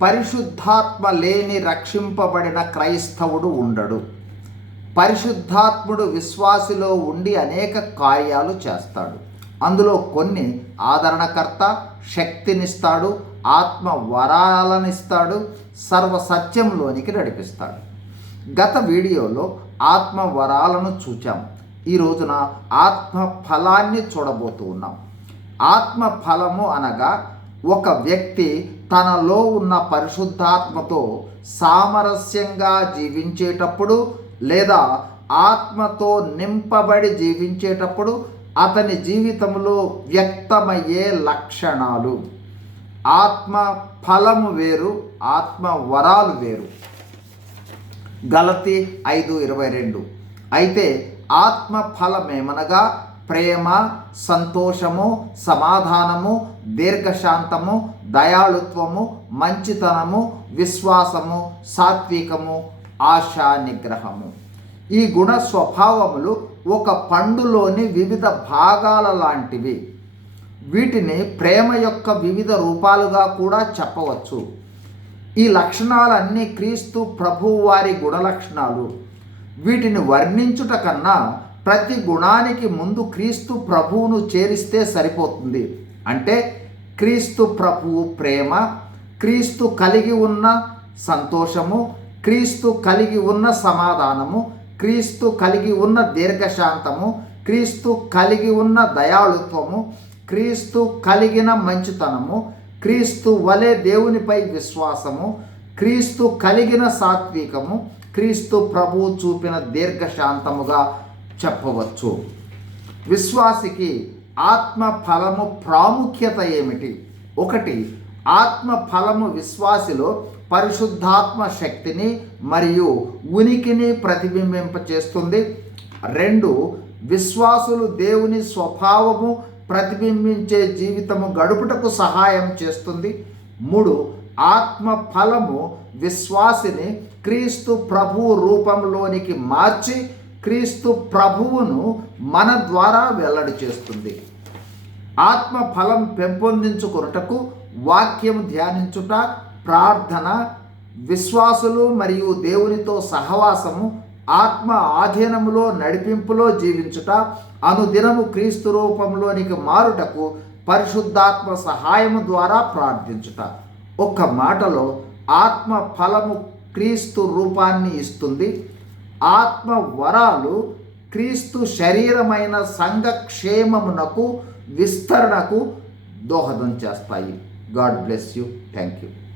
పరిశుద్ధాత్మ లేని రక్షింపబడిన క్రైస్తవుడు ఉండడు. పరిశుద్ధాత్ముడు విశ్వాసిలో ఉండి అనేక కార్యాలు చేస్తాడు. అందులో కొన్ని ఆదరణకర్త, శక్తినిస్తాడు, ఆత్మ వరాలనిస్తాడు, సర్వ సత్యంలోనికి నడిపిస్తాడు. గత వీడియోలో ఆత్మ వరాలను చూచాం. ఈ రోజున ఆత్మ ఫలాన్ని చూడబోతూ ఉన్నాం. ఆత్మ ఫలము అనగా ఒక వ్యక్తి తనలో ఉన్న పరిశుద్ధాత్మతో సామరస్యంగా జీవించేటప్పుడు లేదా ఆత్మతో నింపబడి జీవించేటప్పుడు అతని జీవితంలో వ్యక్తమయ్యే లక్షణాలు. ఆత్మ ఫలము వేరు, ఆత్మ వరాలు వేరు. గలతీ 5:22. అయితే ఆత్మ ఫలమేమనగా ప్రేమ, సంతోషము, సమాధానము, దీర్ఘశాంతము, దయాళుత్వము, మంచితనము, విశ్వాసము, సాత్వికము, ఆశా నిగ్రహము. ఈ గుణ స్వభావములు ఒక పండులోని వివిధ భాగాల లాంటివి. వీటిని ప్రేమ యొక్క వివిధ రూపాలుగా కూడా చెప్పవచ్చు. ఈ లక్షణాలన్నీ క్రీస్తు ప్రభువు వారి గుణలక్షణాలు. వీటిని వర్ణించుట కన్నా ప్రతి గుణానికి ముందు క్రీస్తు ప్రభువును చేరిస్తే సరిపోతుంది. అంటే క్రీస్తు ప్రభువు ప్రేమ, క్రీస్తు కలిగి ఉన్న సంతోషము, క్రీస్తు కలిగి ఉన్న సమాధానము, క్రీస్తు కలిగి ఉన్న దీర్ఘశాంతము, క్రీస్తు కలిగి ఉన్న దయాళుత్వము, క్రీస్తు కలిగిన మంచితనము, క్రీస్తు వలె దేవునిపై విశ్వాసము, క్రీస్తు కలిగిన సాత్వికము, క్రీస్తు ప్రభువు చూపిన దీర్ఘశాంతముగా చెప్పవచ్చు. విశ్వాసికి ఆత్మ ఫలము ప్రాముఖ్యత ఏమిటి? 1. ఆత్మ ఫలము విశ్వాసిలో పరిశుద్ధాత్మ శక్తిని మరియు ఉనికిని ప్రతిబింబింపచేస్తుంది. 2. విశ్వాసులు దేవుని స్వభావము ప్రతిబింబించే జీవితము గడుపుటకు సహాయం చేస్తుంది. 3. ఆత్మ ఫలము విశ్వాసిని క్రీస్తు ప్రభువు రూపంలోనికి మార్చి క్రీస్తు ప్రభువును మన ద్వారా వెల్లడి చేస్తుంది. ఆత్మ ఫలం పెంపొందించుకొనుటకు వాక్యం ధ్యానించుట, ప్రార్థన, విశ్వాసులు మరియు దేవునితో సహవాసము, ఆత్మ ఆధీనములో నడిపింపులో జీవించుట, అనుదినము క్రీస్తు రూపంలోనికి మారుటకు పరిశుద్ధాత్మ సహాయము ద్వారా ప్రార్థించుట. ఒక్క మాటలో ఆత్మ ఫలము క్రీస్తు రూపాన్ని ఇస్తుంది. ఆత్మ వరాలు క్రీస్తు శరీరమైన సంఘక్షేమమునకు, విస్తరణకు దోహదం చేస్తాయి. God bless you. Thank you.